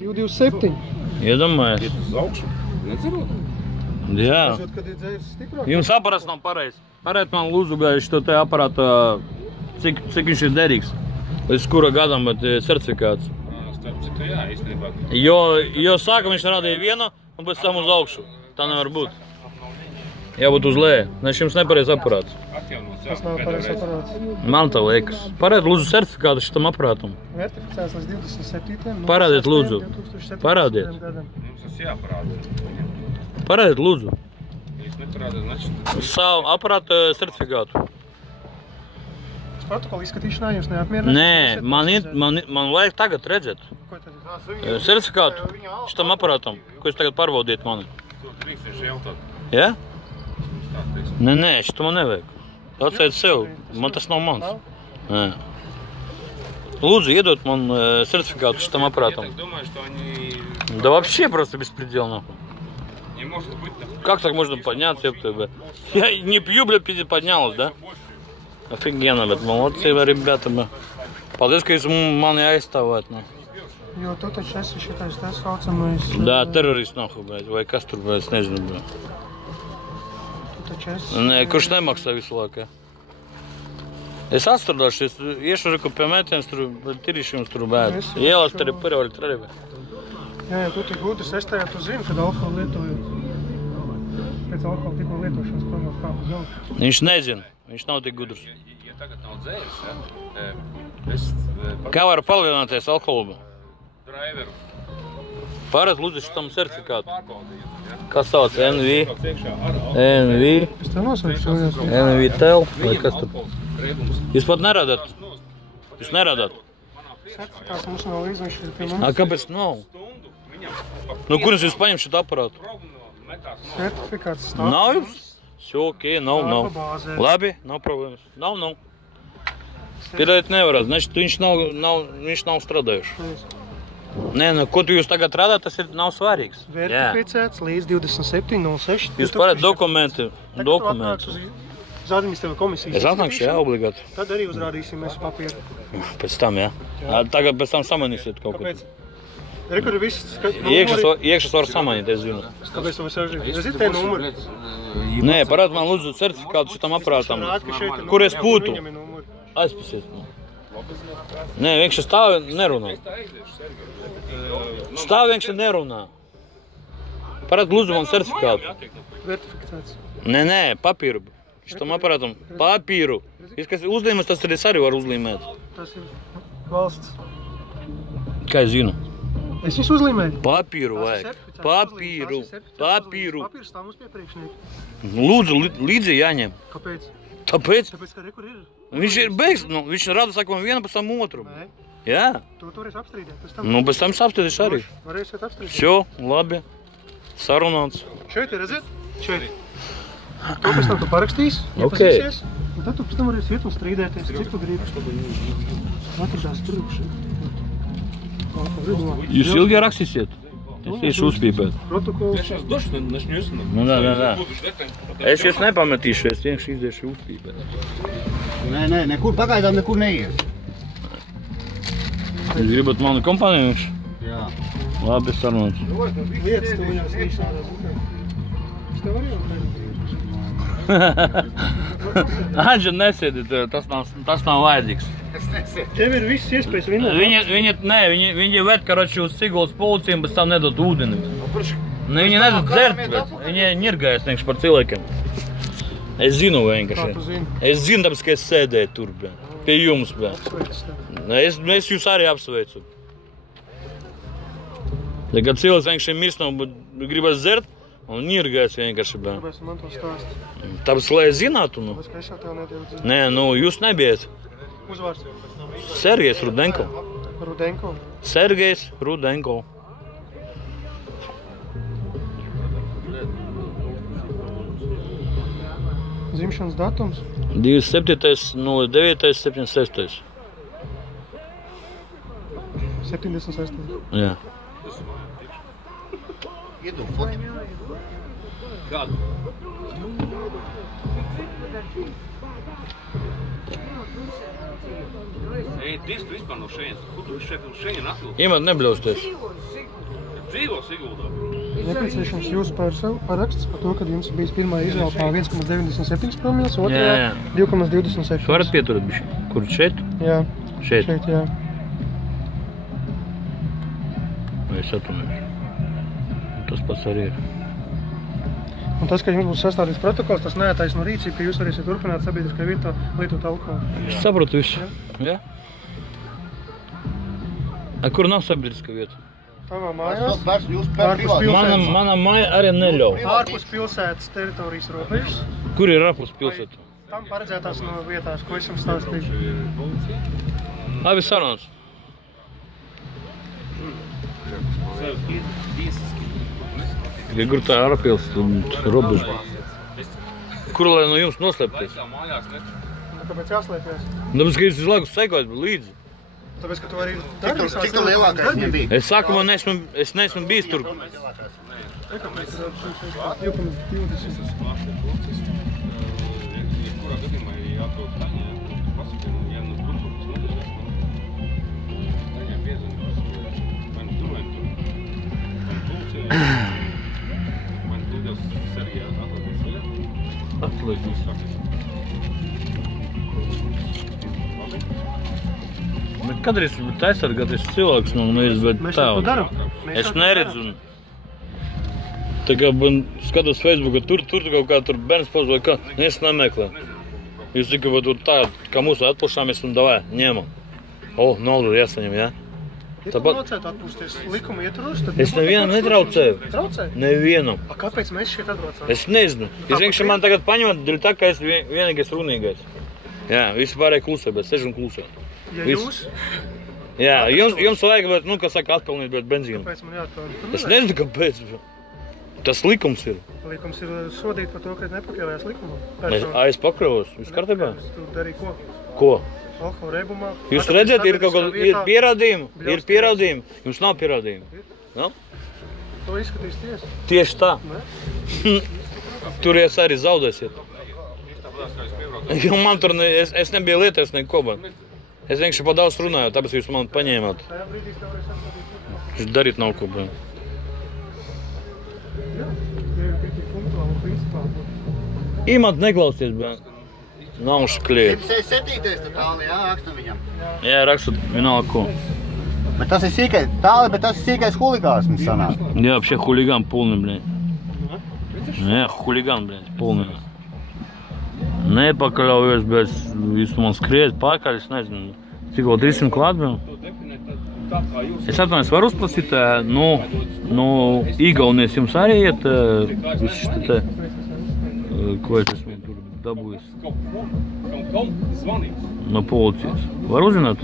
227. Iedomājies. Iet uz augšu. Nedzerot? Jā. Kad ir dzērs stiprāk. Jums aparāts nav pareizs. Parēt man lūdzu, šo te aparātu, cik viņš ir derīgs. Līdz kura gadam, bet certifikāts. Starp citu, jā, īstenībā. Jo sākam viņš rādīja vienu, un pēc tam uz augšu. Tā nevar būt. Jābūt uz leju. Jums nepareiz aparāts. Tas nav pareizs aparāts. Man tā liekas. Parādiet lūdzu certifikātu šitam aparātam. Vertificēts līdz 27. Parādiet lūdzu. Parādiet. Mums tas jāparāda. Parādiet lūdzu. Jūs neparādāt, значит. Savu aparātu certifikātu. Protokolu izskatīšanā jūs neapmierināt? Nē, man vajag tagad redzēt. Ko tad ir? Certifikātu šitam aparātam, ko jūs tagad pārbaudiet mani. To drīkst viņš jautāt. Ja? Nē, šito man nevajag. Atcēt sev, man tas nav mans. Nē. Lūdzu, iedot man certifikātu šitam aparātam. Я так думаю, что они... Да вообще просто беспредел, нахуй. Не может быть так. Как так можно подняться, ёпта, бля? Я не пью, бля, поднялась, да? Офигенно, блядь, молодцы, ребята, бля. Paldies, ka jūs mani aizstāvāt, ne? Jo tu taču esi šitais tā saucamais... Да, terorists, nahуй, блядь, vai kas tur, blядь, es nezinu, blядь. Tu taču esi... Nē, kurš nemaksā visu laiku, ja? Es atstrādāšu, es iešu reku pie mētienes, tur tirīšu jums tur bēdu. Ielas tur ir pirvaļi trevi. Jā, tu tik gudrs, es tajā tu zini, kad alkoholu lietojot. Pēc alkohola tikko lietošanas pamāt kāp uz augšu. Viņš nezina, viņš nav tik gudrs. Ja tagad nav dzēris, ja? Es... Kā var palielināties alkoholu? Driveru. Pārēt lūdzu šitam certifikātu. Pārbaudījāt, ja? Kas sauc? NV? NV? Es tev nosaukšu, jā. NV tel? Vai kas tur? Jūs pat nerādāt? Jūs nerādāt? Certifikāts mums nav līdz, viņš ir pie mums. Kāpēc nav? Nu, kurš jūs paņem šit aparātu? Certifikāts stāv. Nav jums? Все, окей, nav. Bāzē. Labi, nav problēmas. Nav. Pierādīt nevarat, значит, viņš nav strādājuši. Nē, nu, ko tu jūs tagad rādāt, tas nav svarīgs. Vertificēts līdz 27.06. Jūs parādat dokumenti. Uz administratīvo komisiju. Es atnākšu, jā, obligāti. Tad arī uzrādīsim mēs papīru. Pēc tam, jā. Tagad pēc tam samanīsiet kaut ko. Kāpēc? Rekur ir viss... Iekšas var samanīt, es zinu. Kāpēc tu sažīt? Es zinu te numuri. Nē, parād man lūdzu certifikātu šitam aparātam. Kur es būtu? Aizpasiet. Nē, vienkārši stāv nerunā. Stāv vienkārši nerunā. Parād lūdzu man certifikātu. Vertificēts. Nē, papīru. Šitam aparātam. Papīru. Kas uzlīmēs, tas arī var uzlīmēt. Tas ir valsts. Kā es zinu? Es visu uzlīmēju. Papīru vajag. Papīru. Papīrs stāv mums pie priekšnieka. Lūdzu, līdzi jāņem. Kāpēc? Tāpēc? Tāpēc, ka rekur ir. Viņš ir beigs, viņš rada sakām vienu pēc tam otru. Nē. Jā. Tu varēsi apstrīdēt. Pēc tam. Nu, pēc tam apstrīdēšu arī. Varēsiet apstrīdēt. Все, labi. Sarunāts. Šeit ir, redziet? Šeit. To pēc tam tu parakstīsi, iepazīsies. Un tad tu pēc tam varēsi iet un strīdēties, cik tu gribi. Atradās tur. Jūs ilgi rakstīsiet? Es iešu uzpīpēt. Protokols. Nu, da. Es jūs nepametīšu, es vienkārši izdiešu uzpīpēt. Nē, nekur pagaidām nekur neies. Jūs gribat manu kompāniju? Jā. Labi, sarunāts. Lietas tu viņās līšādās. Es tev arī Anģa, nesēdiet, tas nav vajadzīgs. Tev ir viss iespējas vināt. Viņi ved, karoči, uz Siguldas policijiem, bet tam nedot ūdeni. Viņi nedot dzert, bet viņi nirgājas vienkārši par cilvēkiem. Es zinu vienkārši. Kā tu zini? Es zinu, tāpēc, ka es sēdēju tur, pie jums. Es jūs arī apsveicu. Ja kad cilvēks vienkārši mirst, gribas dzert, un nirgājas vienkārši. Kāpēc man to stāst? Tāpēc, lai es zinātu, nu. Tāpēc, ka es jau tev nedēļu dzert. Nē, nu, jūs nebijat. Uzvārds. Sergejs Rudenko. Rudenko. Sergejs Rudenko. Dzimšanas datums? 27.09.76. 76. Jā. Iedod fotu. Kādu? Ej, tu vispār no šeienes. Kur tu šeit un šeien atvilkt? Iemāt nebļausties. dzīvo Siguldā. Nepieciešams jūsu paraksts par to, kad jums bijis pirmā izvēle pār 1,97 promils, otrajā 2,27. Varat pieturēt bišķi? Kur šeit? Jā. Šeit? Šeit, jā. Es atvainoju. Tas pats arī ir. Un tas, ka jums būs sastādīts protokols, tas neataisno rīcību, ka jūs varēsiet turpināt sabiedriskajā vietā lietot alkoholu. Es saprotu visu. Jā? A kur nav sabiedriska vieta? Tavā mājās, Jūs ārpus pilsētas, Mana māja arī neļauj. ārpus pilsētas teritorijas robežas, Kur ir ārpus pilsēta? tam paredzētās no vietās, ko es jums stāstīju. Abi sarunas. Ja kur tā ārpils, tad robeža. Kur lai no jums noslēpties? Kāpēc jāslēpjas? Tāpēc, ka jūs visu laiku sekojat līdzi. Tāpēc, ka tu arī Cik tu lielākais viņam bija? Es sākumā neesmu bijis tur. Bet kādreiz aizsargāties cilvēks no manis, bet Mēs tā. to darām. Es neredzu. Tā kā man skatos Facebookā, tur kaut kā tur bērns poz vai kā, es nemeklē. Jūs tikai tur tā, kā mūsu atplašāmies un davai, ņemam. Naudu jāsaņem, jā? Ja tu nocētu atpūsties likuma ietvaros, tad... Es nevienam netraucēju. Traucēji? Nevienam. Kāpēc mēs šeit atbraucām? Es nezinu. Es vienkārši man tagad paņemat, dēļ tā, ka es vienīgais runīgais. Jā, visi pārējie klusē, bet sež un klusē. Ja Viss. jūs... Jā, jums vajag, bet, kā saka, atpelnīt, bet benzīnu. Kāpēc man jāatpelnīt? Es nezinu, kāpēc. Tas likums ir. Likums ir sodīt par to, ka nepakļaujās likumam. Es pakļaujos. Viss kārtībā? Tu darīji ko? Ko? Alkohola reibumā. Jūs redzat, ir kaut kāda pierādījumi? Ir pierādījumi? Jums nav pierādījumi? Nav? To izskatīs tiesa. Tieši tā. Ne? Tur jūs arī zaudēsiet. Jo man tur, es nebiju lietojis neko, bet es vienkārši pa daudz runāju, tāpēc jūs man paņēmāt. Tajā brīdī tev varēs atstādīt. Jūs darīt nav ko, bet. Jā, tie ir tik punktuāli principā. Imant neklausies, bet nav škliet. 167. tāli, jā, rakstam viņam. Jā, rakstot vienalga ko. Bet tas ir sīkais tāli, bet tas ir sīkais huligāns sanāk. Я вообще хулиган полный, блядь. Я хулиган, блядь, полный. Nepakļaujos, bet jūs man skriet pārkaļ, es nezinu, cik vēl 300 klāt bija. Es atvainojos, varu uzplasīt, no Igaunijas jums arī iet viss šitā te, ko es esmu tur dabūjis. No policijas. Var uzzināt?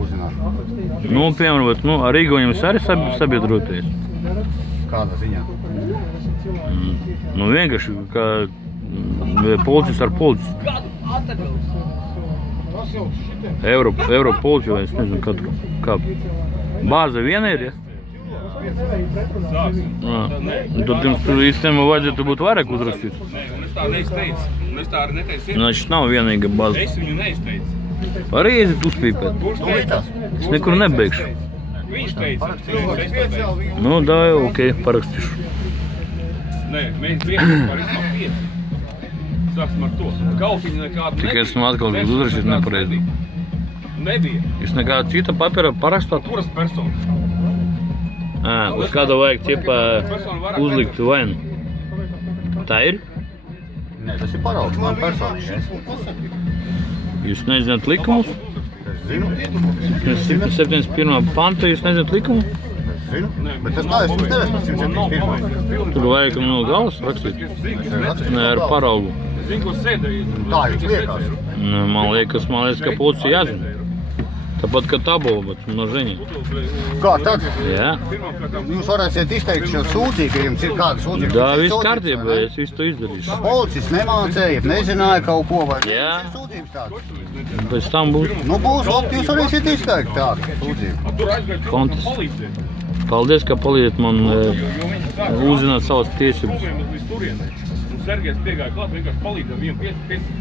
Uzzināt. Piemēram, ar Igauniem jūs arī sabiedroties? Kādā ziņā? Vienkārši, kā policis ar policistu. Eiro policiju, vai es nezinu, kā. Bāze viena ir, ja? Tad jums tur īstenībā vajadzētu būt vairāk uzrakstīt. Es tā neizteicu. Es tā arī neteicu. Значит, nav vienīga bāze. Es viņu neizteicu. Arī iesiet uzpīpēt. Es nekur nebeigšu. Viņš teica. Davai, ok, parakstīšu. Nē, mēs bijām par izmā 5. Sāksim ar to. Galpiņa nekāda nebija. Tikai esmu atkal uzrakstīt nepareizi. Nebija. Jūs nekāda cita papīra parakstāt? Kuras personas? Uz kāda vajag ķipa uzlikt vainu. Tā ir? Nē, tas ir paraugs, man personīgais. Jūs nezināt likumus? Es zinu. 171. panta, jūs nezināt likumu? Es zinu. Bet tas nav, es jums nevis par 171. Tur vajag no galvas rakstīt? Nē, ar paraugu. Zinu, ko sēdēju. Tā jums liekas. Man liekas, ka policija jāzina. Tāpat kā tabola, bet množenie. Kā tad? Jā. Jūs varēsiet izteikt šo sūdzību, ja jums ir kāda sūdzība. Jā, viss kārtībā, es visu to izdarīšu. Policists nemācēja, nezināja kaut ko, vai Jā. ir sūdzības tādas? Pēc tam būs Būs, jūs varēsiet izteikt tādu sūdzību. Tur aizgāju kontas. palīdzēt. Paldies, ka palīdziet man uzzināt savas tiesības. Problēmas līdz turienei. Un Sergejs piegāja klāt, vienkārši palīdzēja viņam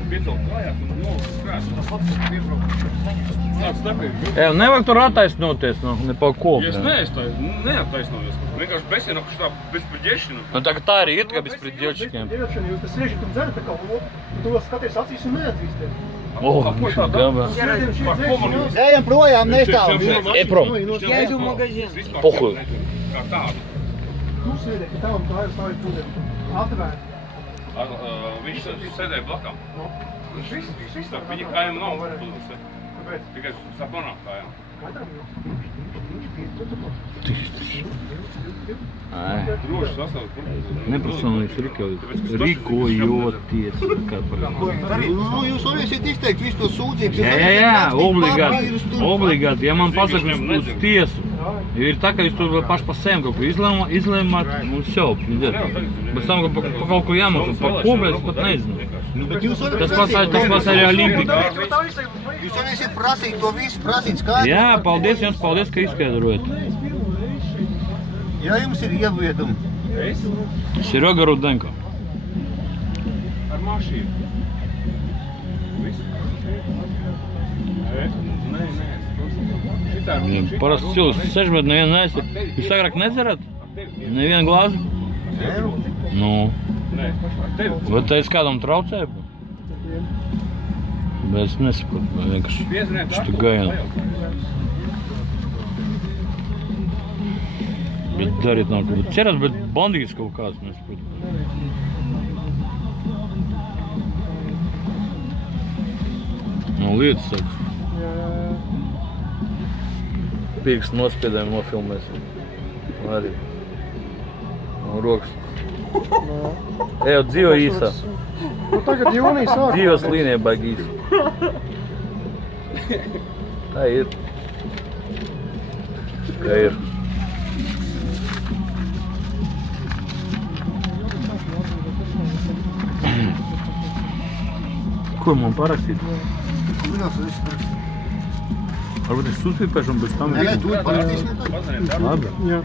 piecelt kājās un nolikt krēsu. Tāds starpības. Nevajag tur attaisnoties, ne pa ko. Ja es neattaisnojos, vienkārši besienu, ka šitā bezpriģešanu. Nu tā tā arī ir, ka bezpriģeškiem. Dievšana, jūs tas siežat un dzerat tā kā lopu, un tu skaties acīs un neatzīsties. Gabā. Ejam projām, nestāvam. Prom. Я иду в магазин. Pohuj. Kā tādu. Tu sēdēji, ka tavam kājām stāvēt pūdēm. Atvērt. Viņš sēdēja blakām. Viņš viss tā, viņa kājām nav. Kāpēc? Tikai sāk manām kājām. Katram jūs. Droši sastāvēt. Neprasonīgs rīkojoties. Nu, jūs varēsiet izteikt visu to sūdzību. Jā, obligāti. Ja man pasaka uz tiesu, ir tā, ka jūs tur paši pa sevi kaut ko izlēmāt, un все. Bez tam, ka pa kaut ko jāmaksā, pa ko es pat nezinu. Tas pats arī Olimpika. Jūs varēsiet prasīt to visu, prasīt skaidru. Jā, paldies jums, paldies, ka izskaidrojat. Ja jums ir ievietumi. Серега Руденко. Ar mašīnu. Viss? Nē. Viņam parasti cilvēks seš, bet nevienu neesi. Jūs agrāk nedzerat? Nevienu glāzi? Nu. Nē, ar tevi. Vai tā es kādam traucēju? Bet es nesaprotu, vienkārši šitā gājām. Bet dariet nav kaut ko. Ceras, bet bandīts kaut kāds, nesaprotu. No lietas saka. Pirkstu nospiedēm nofilmēsim. Arī. Un rokas. Ejo, dzīvo īsā. Nu tagad jūnijas sāk. Dzīvas līnija baigi īsa. Tā ir. Kā ir. Ko man parakstīt? Varbūt es uzpīpēšu un bez tam... Nē, tu parakstīsim. Labi. Jā.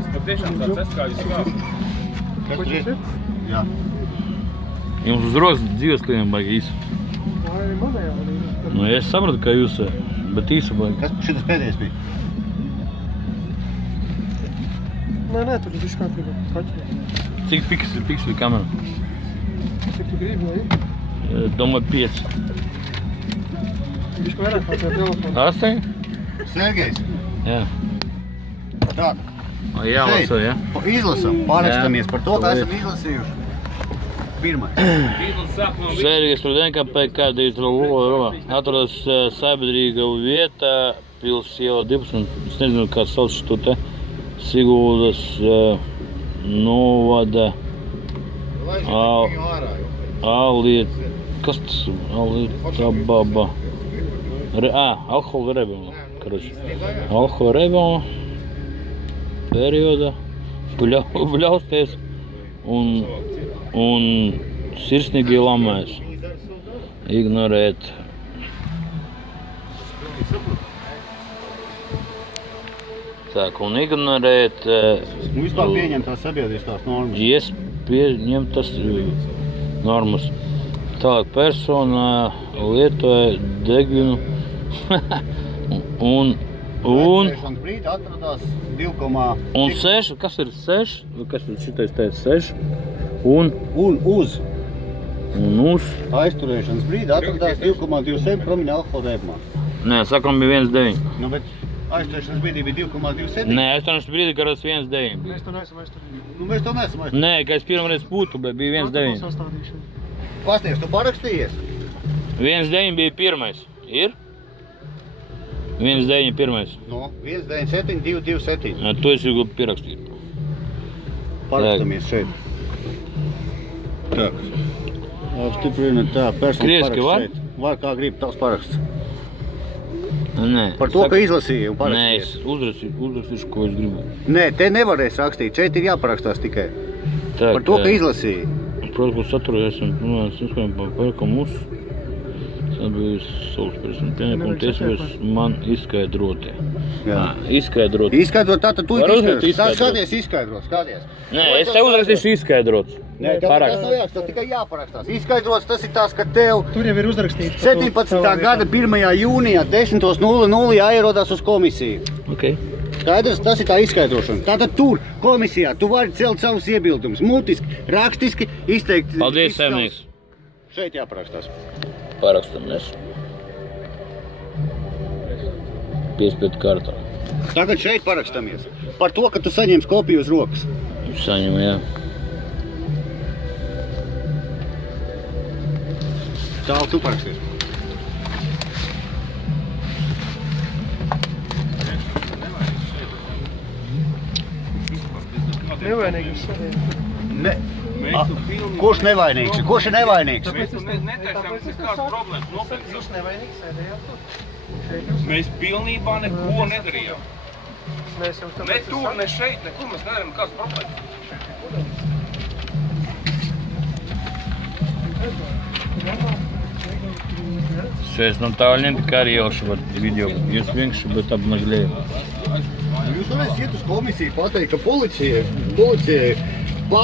Es patiešām tāds esmu kā jūs kā. Kas tur ir? Jā. Jums uz rokas dzīves līnija baigi īsa. Vai manējā līnija? Nu, ja es sapratu, ka jūs, bet īsa baigi. Kas šitas pēdējais bija? Nē, tur ir viss kārtībā. Cik pikseli kamera? Cik tu gribi, lai ir? Domāju 5. Viņš vairāk kā tev telefonu. 8? Sergejs. Jā. Tā. Jālasa, jā? Izlasam, pārakstamies par to, kā esam izlasījuši. Pirmais. Sergejs Rudenko PK 2 atrodas sabiedrīga vieta, pils iela 12, es nezinu, kā sauc šo te Siguldas novada kas tas? Alietababa. Alkohola rebela, karoči. Alkohola rebela perioda bļausties un sirsnīgi lamēs. Ignorēt. Так, un ignorēt... Un vispār pieņem tās sabiedriskās normas. Pieņem tas normas. Tālāk persona lietoja degvinu un Aizturēšanas brīdī atradās 2,... Un 6, kas ir 6? Kas ir šitais teica 6? Un uz. Aizturēšanas brīdī atradās 2,27 promili alkohola ēpumā. Nē, sakam bija 1,9. Nu, bet aizturēšanas brīdī bija 2,27. Nē, aizturēšanas brīdī, kad es 1,9 bija. Mēs to neesam aizturējuši. Nu, mēs to neesam aizturējuši. Nē, kad es pirmreiz putu, bet bija 1,9. Sastādīšana. Pasties, tu parakstījies? 1,9 bija pirmais. Ir? 1,9 pirmais. No, 1,97, 2,27. To es jau pierakstīju. Parakstamies šeit. Tā. Apstiprina tā, persona Krieviski var? šeit. Var kā grib, tavs paraksts. Nē. Par to, ka izlasīju un Nē, parakstījies. es uzrakstīšu, ko es gribu. Nē, te nevarēs rakstīt, šeit ir jāparakstās tikai. Tā, Par to, ka izlasīju. Protams, saturēsim, par mūsu Tas bija Salisburis un pienākuma tiesības man izskaidroti. Jā. Izskaidrot. Izskaidrot, tātad tu Var uzrakstīt izskaidrot. izskaidrot. Skaties, izskaidrot, skaties. Nē, es te uzrakstīšu izskaidrots. Nē, tas nav jāks, tas tikai jāparakstās. Izskaidrots, tas ir tās, ka tev Tur jau ir uzrakstīts. 17. gada 1. jūnijā 10.00 jāierodās uz komisiju. Ok. Skaidrs, tas ir tā izskaidrošana. Tātad tur, komisijā, tu vari celt savus iebildumus. Mutiski, rakstiski, izteikt. Paldies, saimnieks. Šeit jāparakstās. Parakstamies. Piespēt kartā. Tagad šeit parakstamies. Par to, ka tu saņems kopiju uz rokas. Saņem, jā. Tālu tu paraksties. Nevainīgs. Ne. Kurš nevainīgs? Kurš ir nevainīgs? Mēs tu netaisām nekādas problēmas nopietnas. Jūs nevainīgs sēdējāt tur. Mēs pilnībā neko nedarījām. Mēs jums Ne tur, ne šeit, nekur mēs nedarījām nekādas problēmas. Все, es nav tālu tikai arī ielikšu var video. Jūs vienkārši būtu apnaglēju. Jūs varēs iet uz komisiju pateikt, ka policija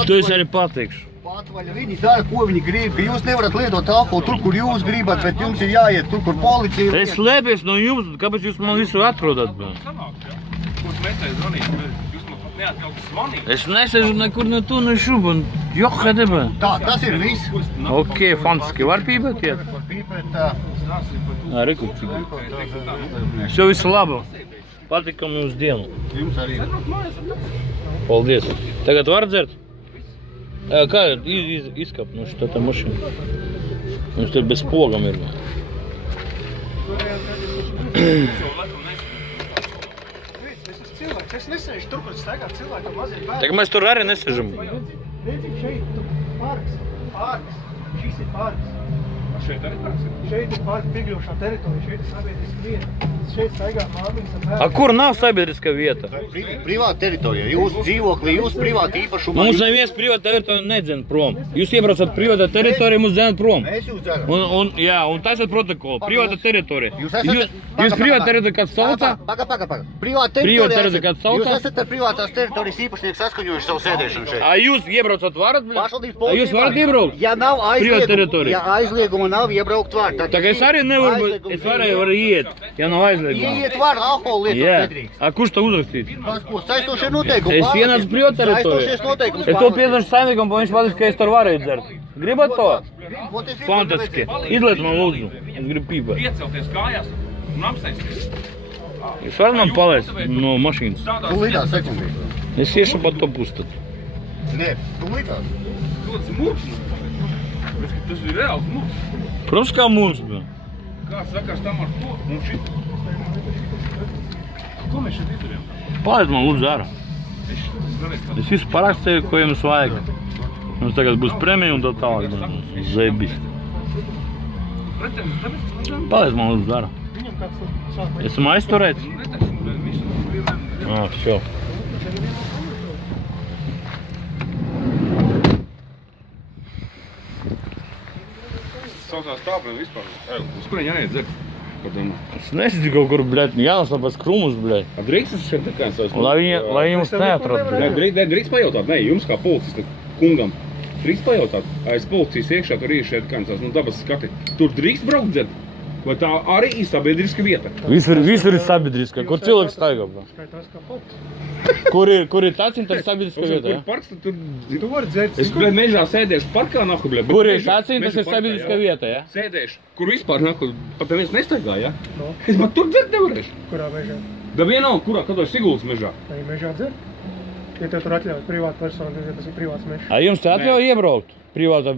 Tu es arī pateikšu. patvaļa, viņi dara, ko viņi grib, ka jūs nevarat lietot alkoholu tur, kur jūs gribat, bet jums ir jāiet tur, kur policija Es slēpies no jums, kāpēc jūs man visu atrodat? Sanāk, jā? Kurš mēs te zvanījām, bet jūs man pat neatļauts zvanīt. Es nesēžu nekur ne tu, ne šub, un joha deba. Tā, tas ir viss. Ok, fantastiski. Var pīpēt, iet? Var pīpēt, tā. Reku, Все visu labu. Patikam jums dienu. Jums arī. Paldies. Tagad var dzert? Kā izkap no šitā mašīna? Mums tur bez pogam ir. Es nesēžu tur, kur staigā cilvēkam maziem bērniem. Tagad mēs tur arī nesežam. Redzi, šeit parks. Šis ir parks. Šeit arī tāds ir. Šeit ir parks piekļuvušā teritorija, šeit ir sabiedriska vieta. Šeit staigā māmiņas ar A bērniem. kur nav sabiedriska vieta? Privāta teritorija, jūs dzīvokli, jūs privāta īpašumā. Mums neviens privāta teritorija nedzen prom. Jūs iebraucat privātā teritorija, mums dzen prom. Mēs jūs dzeram. Jā, un tas ir protokolu. Privāta teritorija. Jūs esat... Jūs privāta teritorija kāds sauca? Paga. Privāta Privāta teritorija teritorija kāds sauca? Jūs esat ar privātās teritorijas īpašnieku saskaņojuši savu sēdēšanu šeit. A jūs iebraucat varat, bļa? Pašvaldības A policija jūs varat iebraukt? Ja nav Privāta aizlieguma, teritorija. ja aizlieguma nav, iebraukt var. Tā kā es arī nevaru, es varu iet, ja nav aizlieguma. Iet var, alkoholu lietot Jā. nedrīkst. A kurš to uzrakstīt? Tas, ko saistošie noteikumi. Es ienācu privāta teritorija. Saistošies noteikums. Es to piedašu saimniekam, pa viņš pateiks, ka es tur varēju dzert. Gribat to? Fantastiski. Izliet man lūdzu. Es gribu pīpēt. Piecelties kājās un apsēsties. Jūs varat man palaist no mašīnas? Tu līdās sekundīgi. Es iešu pa to pustat. Nē, tu līdās. Tas ir mūks. Tas ir reāls mūks. Protams, kā mums bija. Kāds sakars tam ar to un šit. Ko mēs šeit izdarījām? Palaist man lūdzu ārā. Es visu parakstīju, ko jums vajag. Mums tagad būs premija un tā tālāk. Zebis. Palaist man lūdzu ārā. Viņam kāds sāk Esmu aizturēts? Все. Saucās tāpēc vispār. Uz kurien jāiet dzert? Es nezinu kaut kur, bļēt, jānoslēpās krūmus, bļēt. Drīkst es šeit nekāds savs. Lai viņi mums neatrod, bļēt. Drīkst pajautāt, ne, jums kā policista kungam. Drīkst pajautāt, aiz policijas iekšā tur ir šeit kāds no dabas skati. Tur drīkst braukt dzert? Vai tā arī ir sabiedriska vieta? Visur ir sabiedriska, kur cilvēks staigā, bļēt. skaitās kā parks. Kur ir tāds, un tā ir sabiedriska vieta, Kur ja? parks, tad tur... Tu vari dzert. Es, bļēt, mežā sēdēšu parkā, nahu, bļēt. Kur ir tāds, un tas ir sabiedriska vieta, ja? Sēdēšu, kur vispār, nahu, pat neviens nestaigā, ja? No. Es pat tur dzert nevarēšu. Kurā mežā? Da vienalga, kurā, kādā Siguldas mežā. Vai mežā dzert? Ja tev tur atļauj privāta persona, ja tas ir privāts mežs. A jums te atļauj iebraukt? Privāta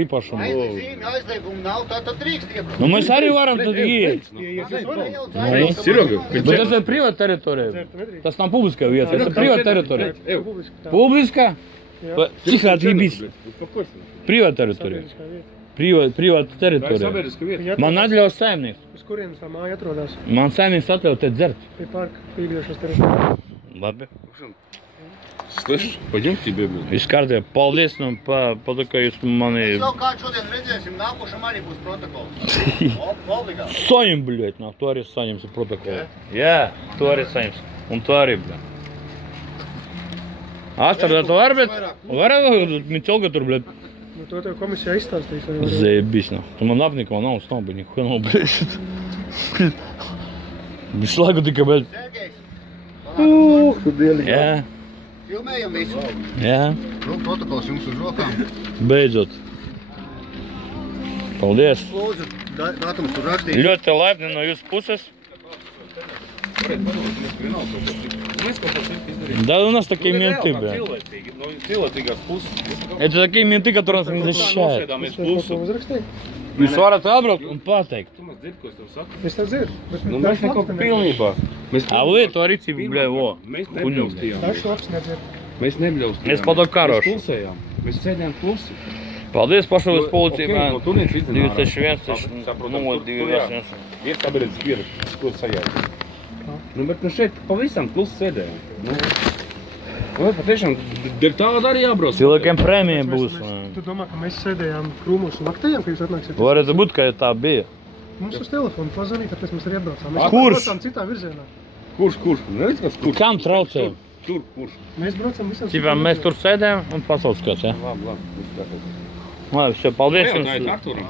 īpašuma. Aizliegumu nav, tā tad drīkst iebraukt. Nu mēs arī varam tad iet. Siroga, Bet tas ir privāta teritorija. Tas nav publiskā vieta, tas ir privāta teritorija. Publiskā? Cihā atībīs. Privāta teritorija. Privāta teritorija. Sabiedriska vieta. Man atļauj saimnieks. Uz kurienes tā māja atrodas? Man saimnieks atļauj te dzert. Pie parka, piekļuvušās teritorijā. Labi. Слышь, пойдемте бегать. Viss kārtībā. Paldies par to, ka jūs mani... Vēl kādu šodien redzēsim, nākošam arī būs protokols. Obligāti. Saņem, bļēt, nāk, tu arī saņemsi protokolu. Jā, tu arī saņemsi. Un tu arī, bļēt. Astar, tu vari, bļēt? Vari Micilga tur, bļēt? Nu, to tev komisijā izstāstīs. Zaibis, nav. Tu man apnikā nav, nav, bet nikuja nav, bļēt. Visu laiku tikai, bļēt. Sergejs, Tu dieli. Jā, filmējam visu. jā. Nu, protokols jums uz rokām. Beidzot. Paldies. Lūdzu, datums tur rakstīt. Ļoti laipni no jūsu puses. Да, у нас такие менты, бля. Cilvēcīgās puses. Это такие менты, которые нас не защищают. Nosēdāmies plusu. Uzrakstīji? Jūs varat atbraukt un pateikt. Tu maz dzird, ko es tev saku? Es tev dzirdu. Nu, mēs neko pilnībā. А вы творите, бля, во. Mēs Хуйню, nebļaustījām. Dažs labs nedzird. Mēs nebļaustījām. Mēs pat karoši. Mēs klusējām. Mēs sēdējām klusi. Paldies, pašavas policija, Ok, man. no turienes izdarījām. 2001, Saprotam, 02, Ir sabiedrības pieredze, ko sajaukt. Nu, bet nu šeit pavisam klusi sēdējām. Nu, patiešām, ir tāda arī jābrauc. Cilvēkiem prēmija būs. Tu domā, ka mēs sēdējām krūmos un naktējām, ka jūs atnāksiet? Varētu būt, ka tā bija. Mums uz telefonu pazvanīja, tāpēc mēs arī atbraucām. Mēs Kurš? braucām citā virzienā. Kurš? Neredz, kas kurš? Kam traucē? Tur, kurš? Mēs braucam visam Cipā, mēs tur sēdējām un pasaules kāds, ja? Labi. Labi, все, paldies Jā, tā ir jums. Arturam.